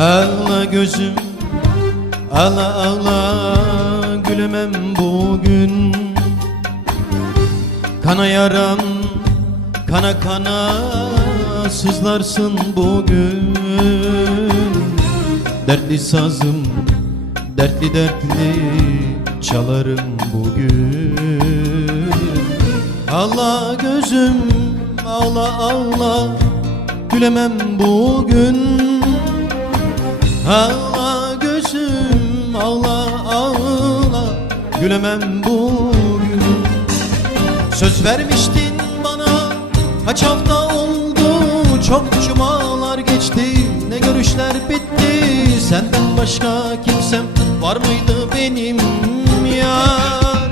Ağla gözüm, ağla ağla gülemem bugün. Kana yaram kana kana sızlarsın bugün. Dertli sazım dertli dertli çalarım bugün. Ağla gözüm ağla ağla gülemem bugün. Ağla gözüm ağla ağla gülemem bugün Söz vermiştin bana. Kaç hafta oldu Çok cumalar geçti. Ne görüşler bitti Senden başka kimsem var mıydı benim yar?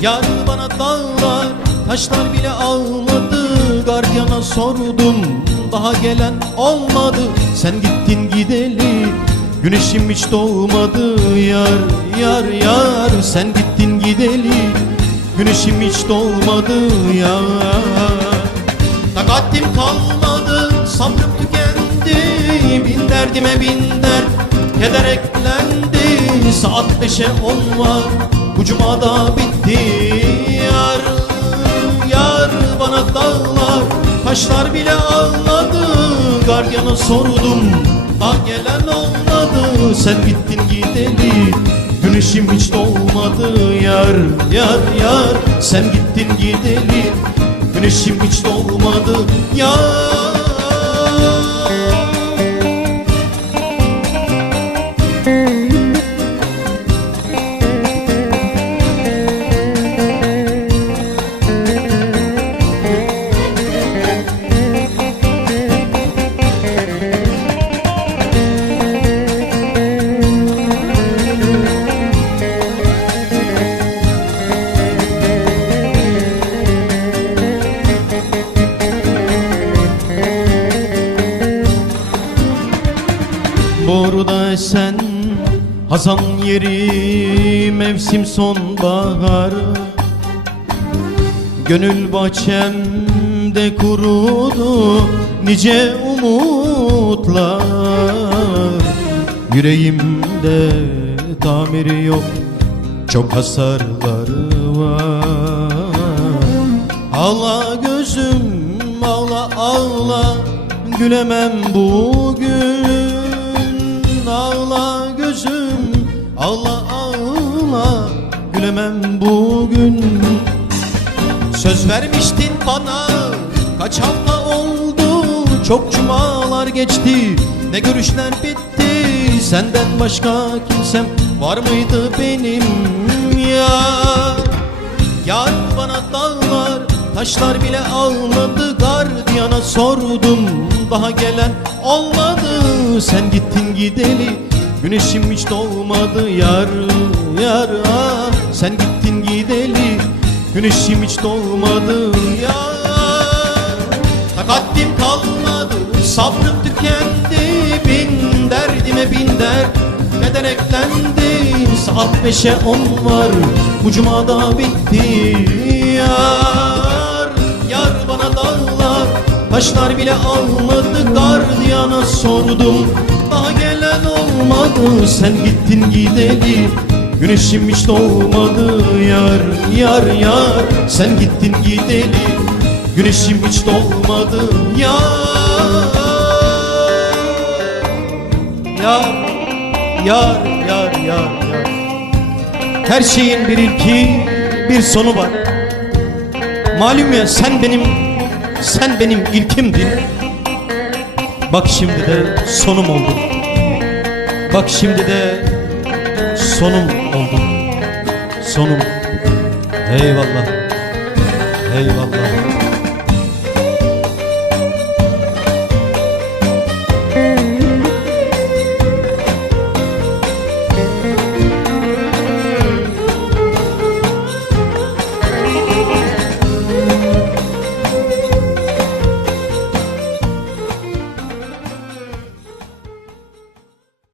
Yar bana dağlar taşlar bile ağladı. Gardiyana sordum daha gelen olmadı. Sen gittin gideli güneşim hiç doğmadı. Yar yar yar sen gittin gideli Güneşim hiç doğmadı ya. Takatim kalmadı sabrım tükendi. Bin derdime bin dert keder eklendi. Saat beşe on var bu cumada bitti. Yar yar bana dağlar Taşlar bile ağladı. Gardiyana sordum Daha gelen olmadı. Sen gittin gideli Güneşim hiç doğmadı yar yar yar. Sen gittin gideli Güneşim hiç doğmadı yar Hazan yeri mevsim sonbahar. Gönül bahçemde kurudu nice umutlar. Yüreğimde tamiri yok çok hasarları var. Ağla gözüm ağla ağla gülemem bugün gülemem bugün. Söz vermiştin bana kaç hafta oldu? Çok cumalar geçti ne görüşler bitti? Senden başka kimsem var mıydı benim? Ya Yar bana dağlar taşlar bile ağladı. Gardiyana sordum daha gelen olmadı. Sen gittin gideli güneşim hiç doğmadı Yar yar. Ah sen gittin gideli. Güneşim hiç doğmadı yar. Takatim kalmadı sabrım tükendi. Bin derdime bin dert neden eklendi Saat beşe on var bu cumada bitti Yar. Yar bana dağlar Taşlar bile almadı. Gardiyana sordum olmadı sen gittin gideli. Güneşim hiç doğmadı yar yar yar Sen gittin gideli. Güneşim hiç doğmadı yar Yar yar yar yar. Yar Her şeyin bir ilki bir sonu var. Malum ya sen benim sen benim ilkimdin. Bak şimdi de sonum oldun Bak şimdi de sonum oldun Sonum. Eyvallah. Eyvallah